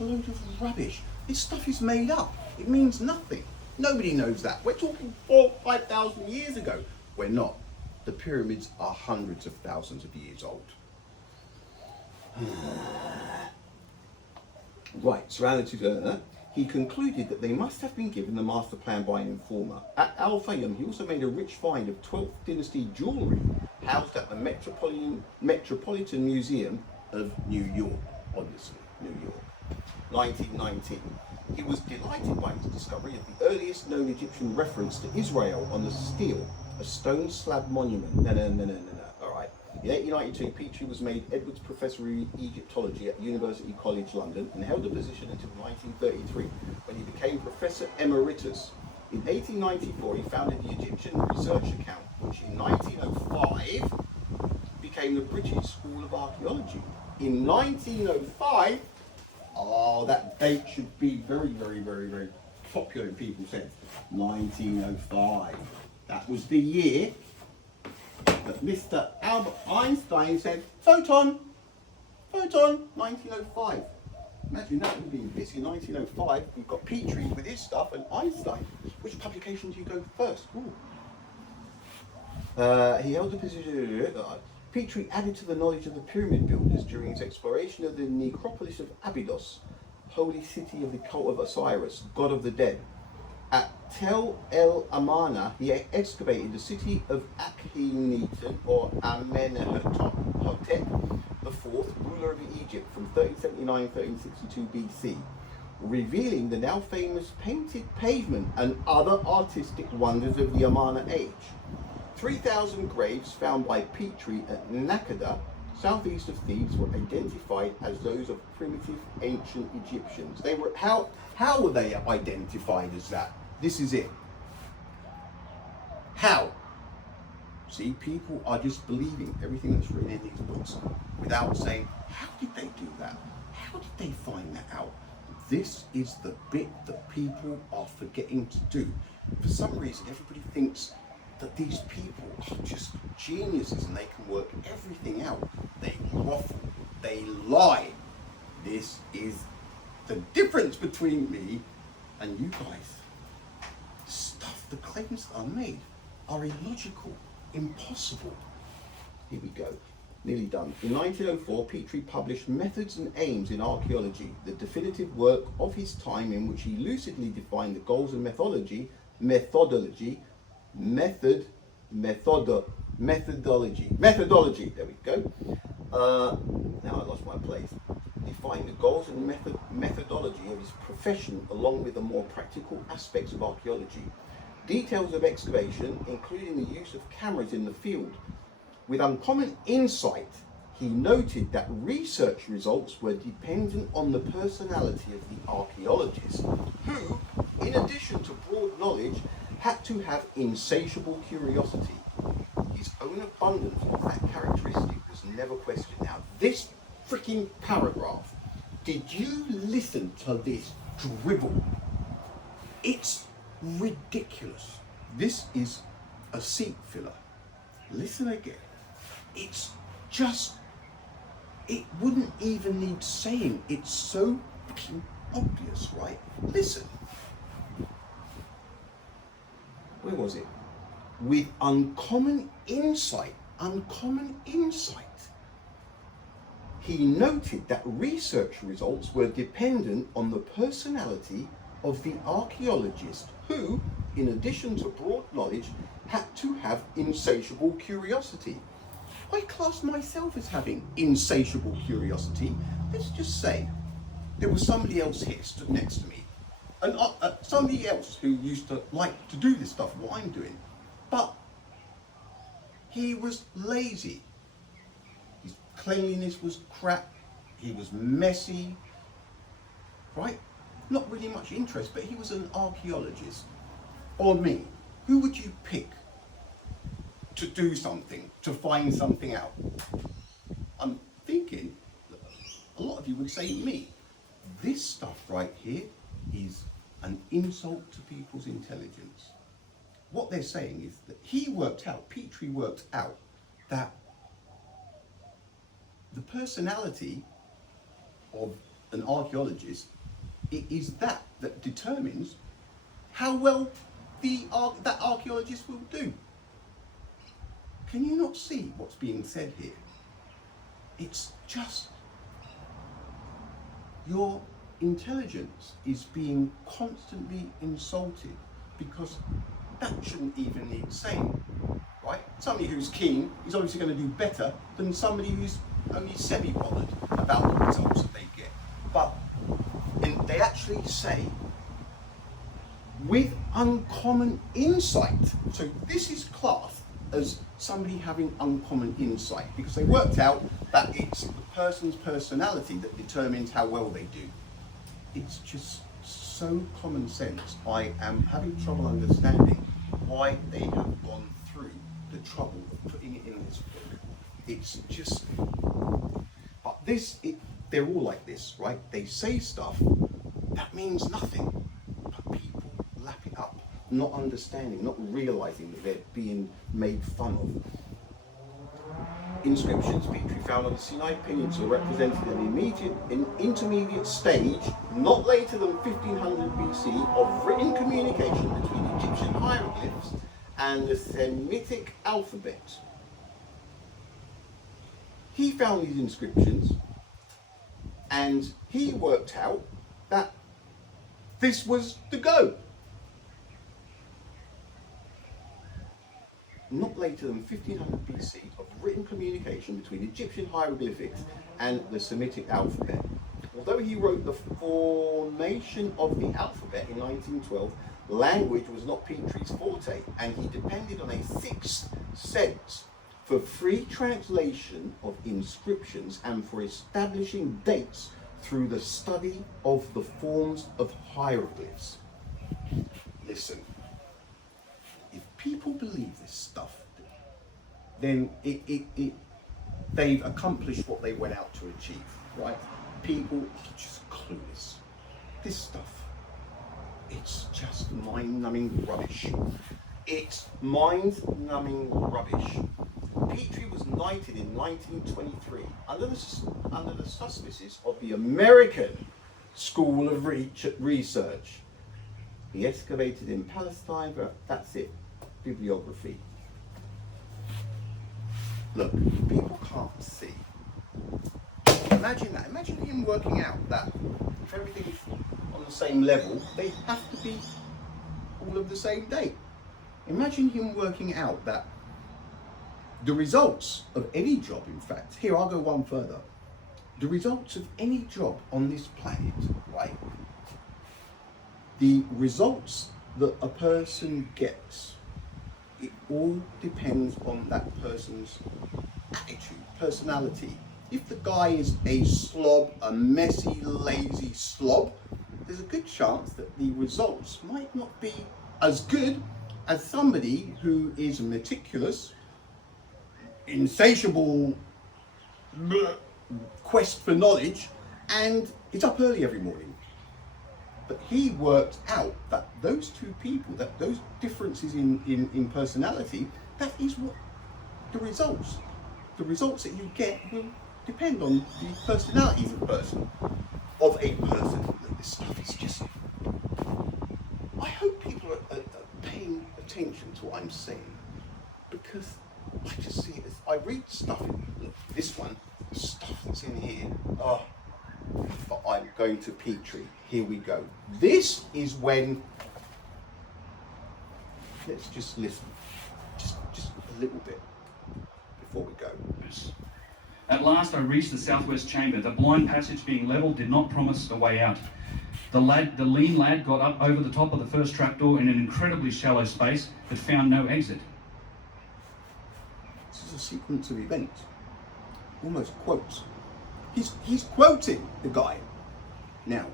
A load of rubbish. This stuff is made up. It means nothing. Nobody knows that. We're talking 4,000 or 5,000 years ago. We're not. The pyramids are hundreds of thousands of years old. Right, so he concluded that they must have been given the master plan by an informer. At Al Fayum, he also made a rich find of 12th dynasty jewellery housed at the Metropolitan Museum of New York, obviously, New York, 1919. He was delighted by his discovery of the earliest known Egyptian reference to Israel on the stele, a stone slab monument. All right. In 1892, Petrie was made Edwards Professor of Egyptology at University College London and held the position until 1933, when he became Professor Emeritus. In 1894, he founded the Egyptian Research Account, which in 1905 became the British School of Archaeology. In 1905, that date should be very, very, very, very popular in people's heads. 1905. That was the year that Mr. Albert Einstein said, photon, 1905. Imagine that would have been busy in 1905. We've got Petrie with his stuff and Einstein. Which publication do you go first? He held the position. Petrie added to the knowledge of the pyramid builders during his exploration of the necropolis of Abydos, holy city of the cult of Osiris, god of the dead. At Tel El Amarna, he excavated the city of Akhenaten, or Amenhotep IV, ruler of Egypt from 1379-1362 BC, revealing the now famous painted pavement and other artistic wonders of the Amarna age. 3,000 graves found by Petrie at Nakada, southeast of Thebes, were identified as those of primitive ancient Egyptians. They were how were they identified as that? This is it. How? See, people are just believing everything that's written in these books without saying, how did they do that? How did they find that out? This is the bit that people are forgetting to do. For some reason, everybody thinks that these people are just geniuses and they can work everything out. They waffle, they lie. This is the difference between me and you guys. The claims that are made are illogical, impossible. Here we go, nearly done. In 1904, Petrie published Methods and Aims in Archaeology, the definitive work of his time in which he lucidly defined the goals and methodology, there we go. Now I lost my place. Defined the goals and methodology of his profession along with the more practical aspects of archaeology. Details of excavation, including the use of cameras in the field. With uncommon insight, he noted that research results were dependent on the personality of the archaeologist, who, in addition to broad knowledge, had to have insatiable curiosity. His own abundance of that characteristic was never questioned. Now, this freaking paragraph, did you listen to this dribble? It's ridiculous. This is a seat filler. Listen again. It's just, it wouldn't even need saying. It's so fucking obvious, right? Listen. Where was it? With uncommon insight, he noted that research results were dependent on the personality of the archaeologist who, in addition to broad knowledge, had to have insatiable curiosity. I class myself as having insatiable curiosity. Let's just say there was somebody else here stood next to me, and somebody else who used to like to do this stuff, what I'm doing, but he was lazy. His cleanliness was crap. He was messy, right? Not really much interest, but he was an archaeologist. Or me, who would you pick to do something, to find something out? I'm thinking that a lot of you would say me. This stuff right here is an insult to people's intelligence. What they're saying is that Petrie worked out that the personality of an archaeologist, it is that determines how well that archaeologist will do. Can you not see what's being said here? It's just your intelligence is being constantly insulted, because that shouldn't even need saying, right? Somebody who's keen is obviously going to do better than somebody who's only semi-bothered about the results that they get. But they actually say, with uncommon insight. So this is classed as somebody having uncommon insight, because they worked out that it's the person's personality that determines how well they do. It's just so common sense. I am having trouble understanding why they have gone through the trouble of putting it in this book. It's just, but they're all like this, right? They say stuff that means nothing, but people lap it up, not understanding, not realizing that they're being made fun of. Inscriptions Petrie found on the Sinai Peninsula represented an intermediate stage, not later than 1500 BC, of written communication between Egyptian hieroglyphs and the Semitic alphabet. He found these inscriptions and he worked out that this was the go. Not later than 1500 BC, of written communication between Egyptian hieroglyphics and the Semitic alphabet. Although he wrote the formation of the alphabet in 1912, language was not Petrie's forte, and he depended on a sixth sense for free translation of inscriptions and for establishing dates through the study of the forms of hieroglyphs. Listen. If people believe this stuff, then they've accomplished what they went out to achieve, right? People are just clueless. This stuff, it's just mind-numbing rubbish. It's mind-numbing rubbish. Petrie was knighted in 1923 under the auspices of the American School of Research. He excavated in Palestine, but that's it. Bibliography. Look, people can't see. Imagine that. Imagine him working out that if everything's on the same level, they have to be all of the same date. Imagine him working out that the results of any job, in fact, here I'll go one further. The results of any job on this planet, right? The results that a person gets, it all depends on that person's attitude, personality. If the guy is a slob, a messy, lazy slob, there's a good chance that the results might not be as good as somebody who is meticulous, insatiable quest for knowledge, and is up early every morning. But he worked out that those two people, that those differences in personality, that is what the results that you get will depend on the personality of a person. This stuff is just, I hope people are paying attention to what I'm saying, because I just see it as, I read stuff in, look, this one, the stuff that's in here, but I'm going to Petrie. Here we go. This is when, let's just listen, just a little bit before we go. At last I reached the southwest chamber. The blind passage being levelled did not promise a way out. The lean lad got up over the top of the first trapdoor in an incredibly shallow space, but found no exit. This is a sequence of events, almost quotes. He's quoting the guy. Now,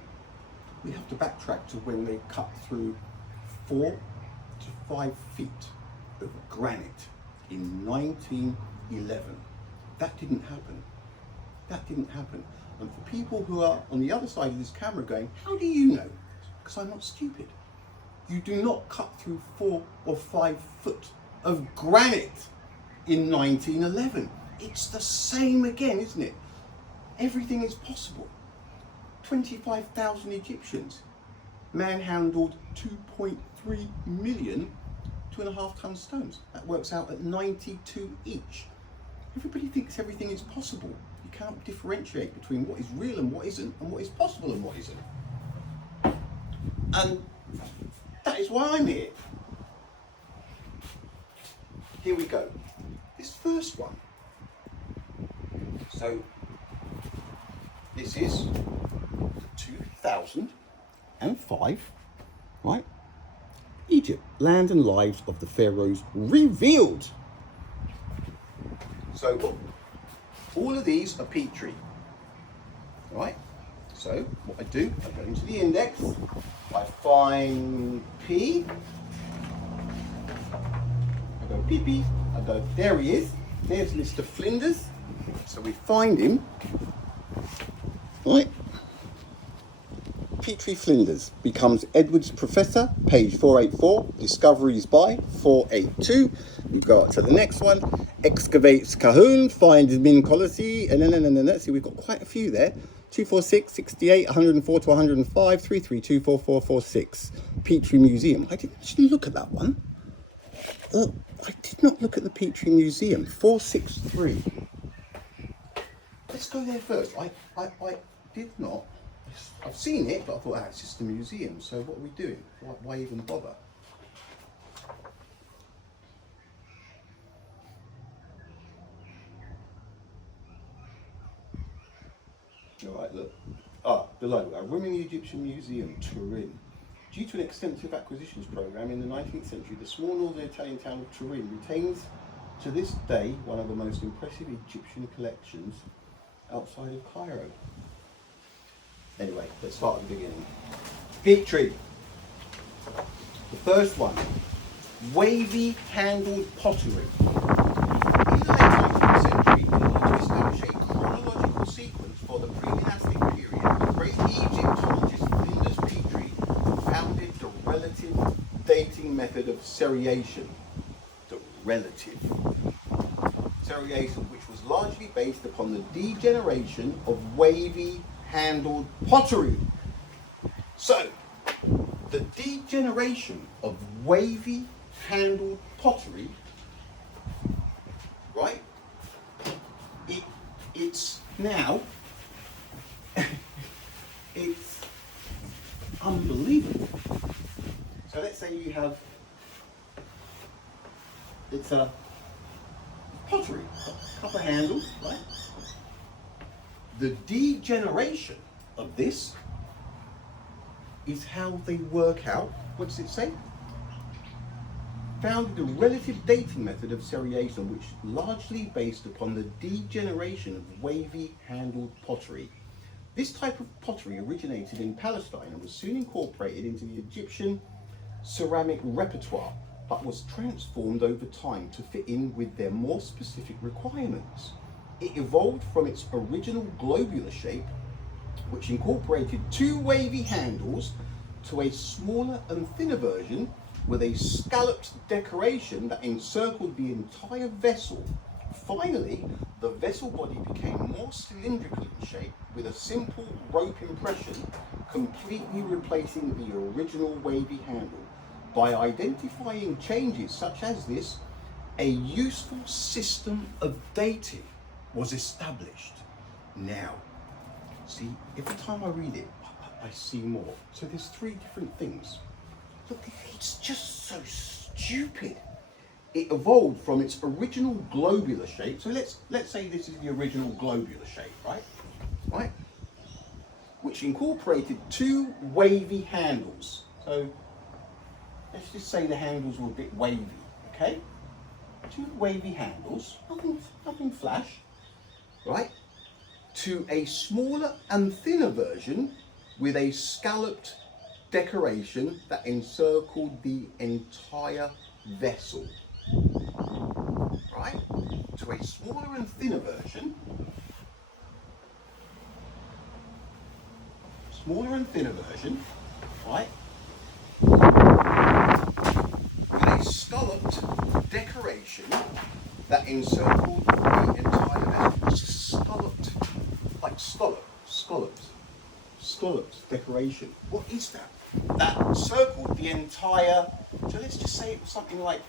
we have to backtrack to when they cut through 4 to 5 feet of granite in 1911. That didn't happen. That didn't happen. And for people who are on the other side of this camera going, how do you know? Because I'm not stupid. You do not cut through 4 or 5 foot of granite in 1911. It's the same again, isn't it? Everything is possible. 25,000 Egyptians manhandled 2.3 million 2.5 ton stones. That works out at 92 each. Everybody thinks everything is possible. You can't differentiate between what is real and what isn't, and what is possible and what isn't. And that is why I'm here. Here we go. This first one. So, this is 2005, right? Egypt, land and lives of the pharaohs revealed. So, all of these are Petrie, right? So, what I do, I go into the index, I find P, I go P, I go, there he is, there's Mr. Flinders. So we find him, right? Petrie Flinders becomes Edwards Professor, page 484, discoveries by 482. We go up to the next one, excavates Cahoon, finds Min Colossi, and then, see, we've got quite a few there. 246, 68, 104 to 105, 332, 4446. Petrie Museum. I didn't actually look at that one. I did not look at the Petrie Museum. 463. Let's go there first. I did not. I've seen it, but I thought, it's just a museum. So what are we doing? Why even bother? All right, look. Below, a rooming Egyptian museum, Turin. Due to an extensive acquisitions program in the 19th century, the small northern Italian town of Turin retains to this day one of the most impressive Egyptian collections outside of Cairo. Anyway, let's start at the beginning. Petrie. The first one, wavy handled pottery. In the late 19th century, in order to establish a chronological sequence for the pre-dynastic period, the great Egyptologist Flinders Petrie founded the relative dating method of seriation. The relative seriation, which was largely based upon the degeneration of wavy handled pottery. So, the degeneration of wavy handled pottery, right? It's now, it's unbelievable. So let's say you have, it's a pottery, copper handle, right? The degeneration of this is how they work out, what does it say? Founded a relative dating method of seriation which largely based upon the degeneration of wavy handled pottery. This type of pottery originated in Palestine and was soon incorporated into the Egyptian ceramic repertoire, but was transformed over time to fit in with their more specific requirements. It evolved from its original globular shape, which incorporated 2 wavy handles, to a smaller and thinner version with a scalloped decoration that encircled the entire vessel. Finally, the vessel body became more cylindrical in shape with a simple rope impression, completely replacing the original wavy handle. By identifying changes such as this, a useful system of dating was established. Now, See, every time I read it, I see more. So there's three different things. Look, it's just so stupid. It evolved from its original globular shape. So let's say this is the original globular shape, right? Right? Which incorporated two wavy handles. So let's just say the handles were a bit wavy, okay? Two wavy handles, nothing flash, right? To a smaller and thinner version with a scalloped decoration that encircled the entire vessel. Right? To a smaller and thinner version. Right? With a scalloped decoration that encircled the entire vessel. It's just scalloped, like scalloped decoration. What is that? That circled the entire, so let's just say it was something like,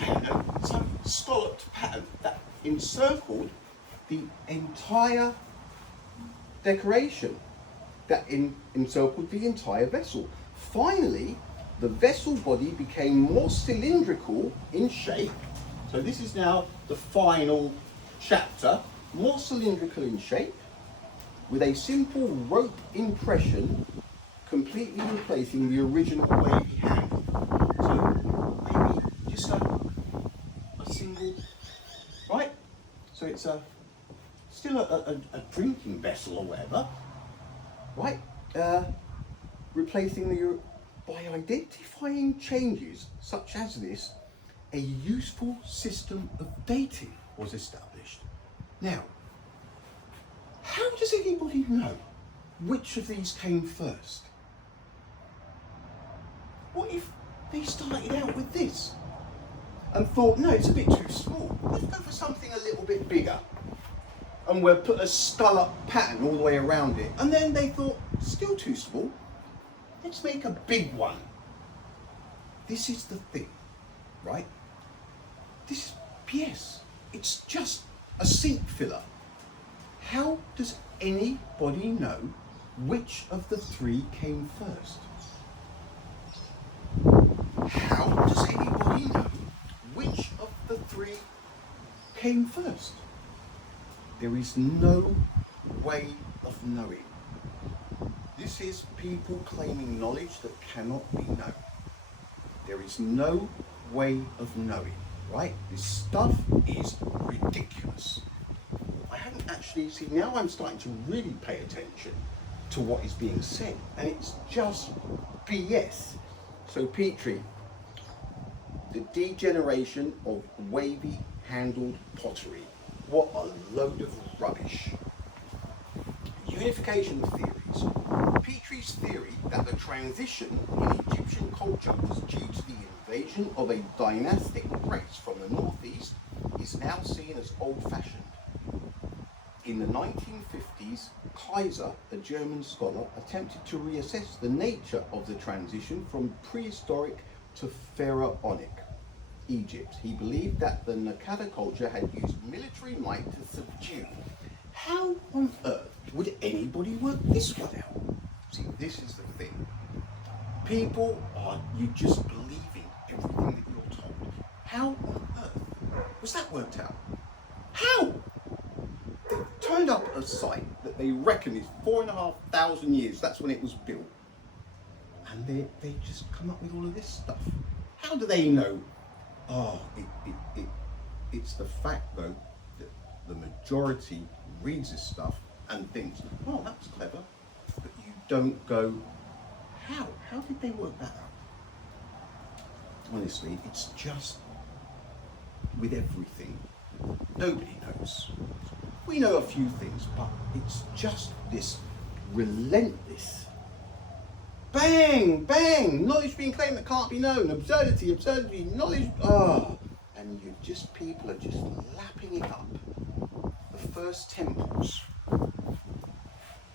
I don't know, some scalloped pattern that encircled the entire decoration, that encircled the entire vessel. Finally, the vessel body became more cylindrical in shape. So this is now the final chapter, more cylindrical in shape, with a simple rope impression completely replacing the original wavy handle. So maybe just a single, right? So it's still a drinking vessel or whatever, right? Replacing by identifying changes such as this, a useful system of dating was established. Now, how does anybody know which of these came first? What if they started out with this and thought, no, it's a bit too small, let's go for something a little bit bigger, and we'll put a scallop pattern all the way around it, and then they thought, still too small, let's make a big one. This is the thing, right? Yes, it's just a seat filler. How does anybody know which of the three came first? How does anybody know which of the three came first? There is no way of knowing. This is people claiming knowledge that cannot be known. There is no way of knowing, right? This stuff is ridiculous. I haven't actually seen, now I'm starting to really pay attention to what is being said, and it's just BS. So Petrie, the degeneration of wavy handled pottery. What a load of rubbish. Unification theories. Petrie's theory that the transition in Egyptian culture was due to the invasion of a dynastic race from the northeast is now seen as old-fashioned. In the 1950s, Kaiser, a German scholar, attempted to reassess the nature of the transition from prehistoric to pharaonic Egypt. He believed that the Nakada culture had used military might to subdue. How on earth would anybody work this one out? See, this is the thing. People are, you just believing everything that you're told. How on earth was that worked out? How? They turned up at a site that they reckon is 4,500 years, that's when it was built. And they just come up with all of this stuff. How do they know? Oh, it's the fact though that the majority reads this stuff and thinks, oh, that was clever, but you don't go, how? How did they work that out? Honestly, it's just with everything. Nobody knows. We know a few things, but it's just this relentless bang, bang, knowledge being claimed that can't be known, absurdity, knowledge, and people are just lapping it up. The first temples.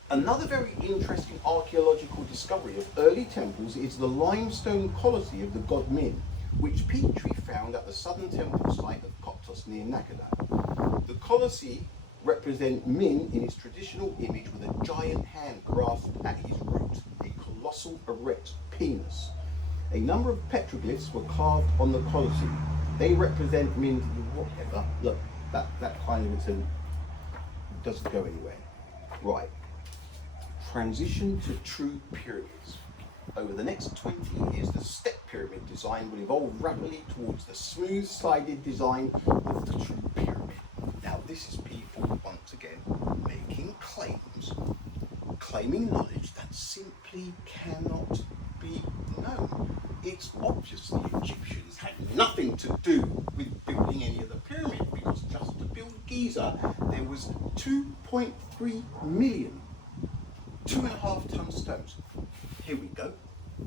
Another very interesting archaeological discovery of early temples is the limestone colossi of the god Min, which Petrie found at the southern temple site of Coptos near Nakada. The colossi represent Min in his traditional image with a giant hand grasped at his root, a colossal erect penis. A number of petroglyphs were carved on the Colosseum. They represent Min to be whatever. Look, that kind of doesn't go anywhere. Right. Transition to true pyramids. Over the next 20 years, the step pyramid design will evolve rapidly towards the smooth-sided design of the true pyramid. Now, this is people, once again, making claims, claiming knowledge that simply cannot be known. It's obvious the Egyptians had nothing to do with building any of the pyramids, because just to build Giza, there was 2.3 million 2.5-ton stones. Here we go.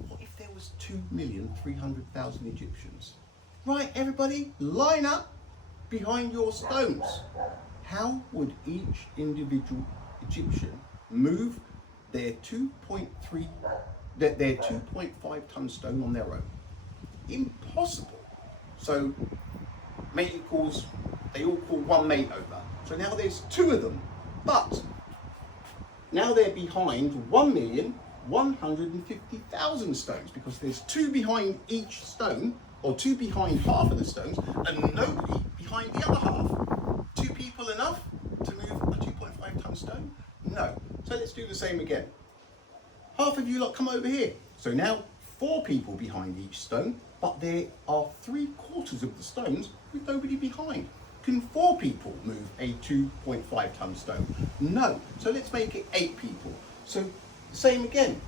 What if there was 2,300,000 Egyptians? Right, everybody, line up behind your stones. How would each individual Egyptian move their 2.5-ton stone on their own? Impossible. So mate equals, they all call one mate over. So now there's two of them, but now they're behind 1,150,000 stones, because there's two behind each stone, or two behind half of the stones, and nobody behind the other half. Two people enough to move a 2.5-ton stone? No. So let's do the same again. Half of you lot come over here. So now 4 people behind each stone, but there are 3/4 of the stones with nobody behind. Can 4 people move a 2.5-ton stone? No. So let's make it 8 people. So same again.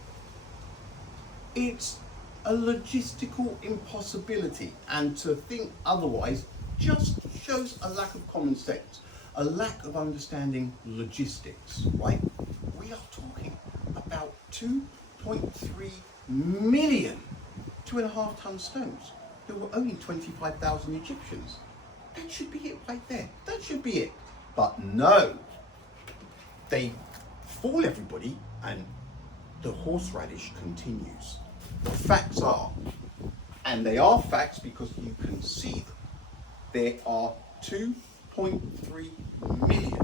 It's a logistical impossibility, and to think otherwise just shows a lack of common sense, a lack of understanding logistics, right? We are talking about 2.3 million 2.5-ton stones. There were only 25,000 Egyptians. That should be it right there. That should be it. But no, they fool everybody and the horseradish continues. The facts are, and they are facts because you can see them, there are 2.3 million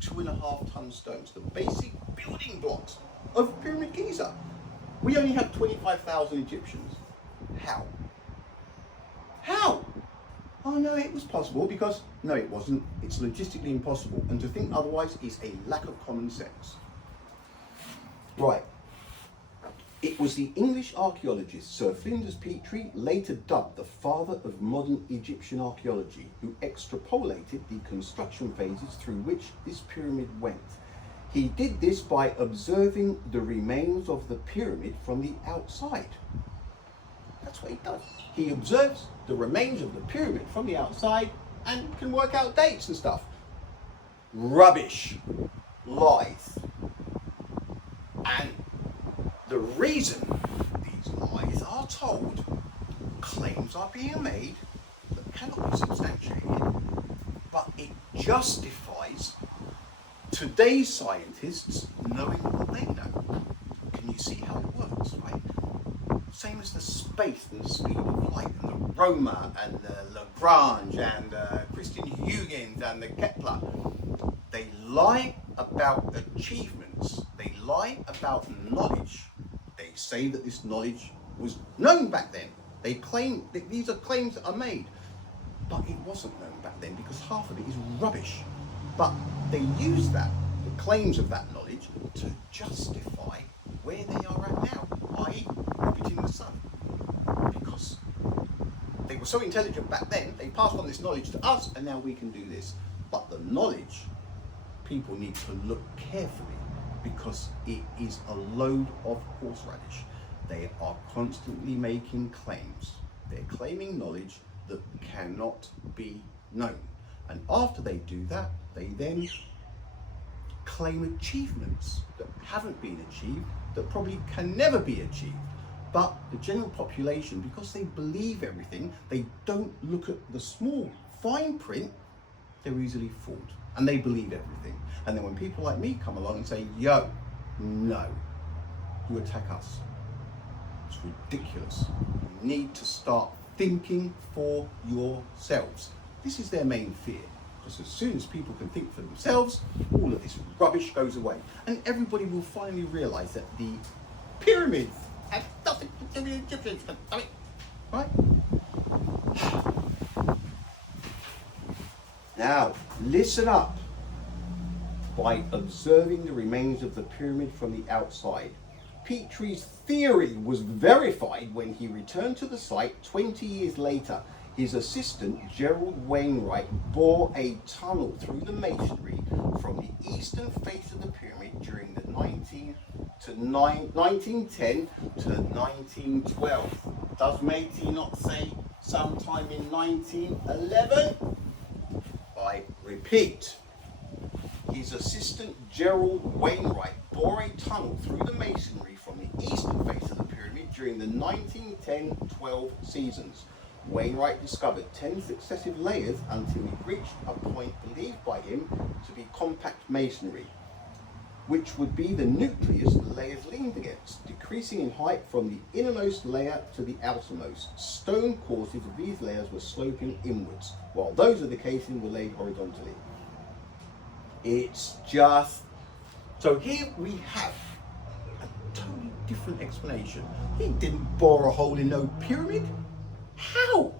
2.5-ton stones, the basic building blocks of Pyramid Giza. We only have 25,000 Egyptians. How? How? Oh no, it was possible, because no, it wasn't. It's logistically impossible, and to think otherwise is a lack of common sense. Right. It was the English archaeologist Sir Flinders Petrie, later dubbed the father of modern Egyptian archaeology, who extrapolated the construction phases through which this pyramid went. He did this by observing the remains of the pyramid from the outside. That's what he does. He observes the remains of the pyramid from the outside and can work out dates and stuff. Rubbish. Lies. And the reason these lies are told, claims are being made that cannot be substantiated, but it justifies today's scientists knowing what they know. Can you see how it works, right? Same as the space and the speed of light, and the Roma and the Lagrange and Christian Huygens and the Kepler. They lie about achievements. They lie about knowledge. They say that this knowledge was known back then. They claim that these are claims that are made, but it wasn't known back then because half of it is rubbish. But they use that, the claims of that knowledge, to justify where they are at now, i.e. orbiting the sun. Because they were so intelligent back then, they passed on this knowledge to us, and now we can do this. But the knowledge, people need to look carefully, because it is a load of horseradish. They are constantly making claims. They're claiming knowledge that cannot be known. And after they do that, they then claim achievements that haven't been achieved, that probably can never be achieved. But the general population, because they believe everything, they don't look at the small, fine print, they're easily fooled. And they believe everything. And then when people like me come along and say, yo, no, you attack us. It's ridiculous. You need to start thinking for yourselves. This is their main fear. Because as soon as people can think for themselves, all of this rubbish goes away. And everybody will finally realize that the pyramids have nothing to do with the Egyptians. Right? Now, listen up. By observing the remains of the pyramid from the outside, Petrie's theory was verified when he returned to the site 20 years later. His assistant, Gerald Wainwright, bored a tunnel through the masonry from the eastern face of the pyramid during the 1910 to 1912. Does matey not say sometime in 1911? I repeat. His assistant, Gerald Wainwright, bored a tunnel through the masonry from the eastern face of the pyramid during the 1910-12 seasons. Wainwright discovered 10 successive layers until he reached a point believed by him to be compact masonry, which would be the nucleus the layers leaned against, decreasing in height from the innermost layer to the outermost. Stone courses of these layers were sloping inwards, while those of the casing were laid horizontally. It's just... So here we have a totally different explanation. He didn't bore a hole in no pyramid. How?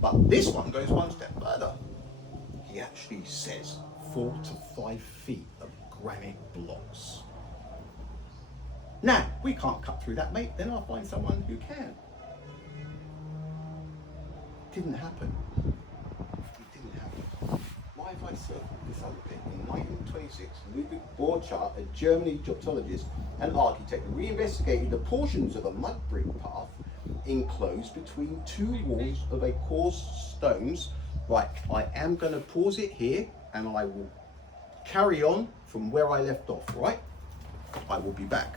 But this one goes one step further. He actually says 4 to 5 feet of granite blocks. Now, we can't cut through that, mate. Then I'll find someone who can. Didn't happen. It didn't happen. Why have I circled this other bit? In 1926, Ludwig Borchardt, a German Egyptologist and architect, reinvestigated the portions of a mud brick path enclosed between two walls of a coarse stones. Right, I am going to pause it here and I will carry on from where I left off, right? I will be back.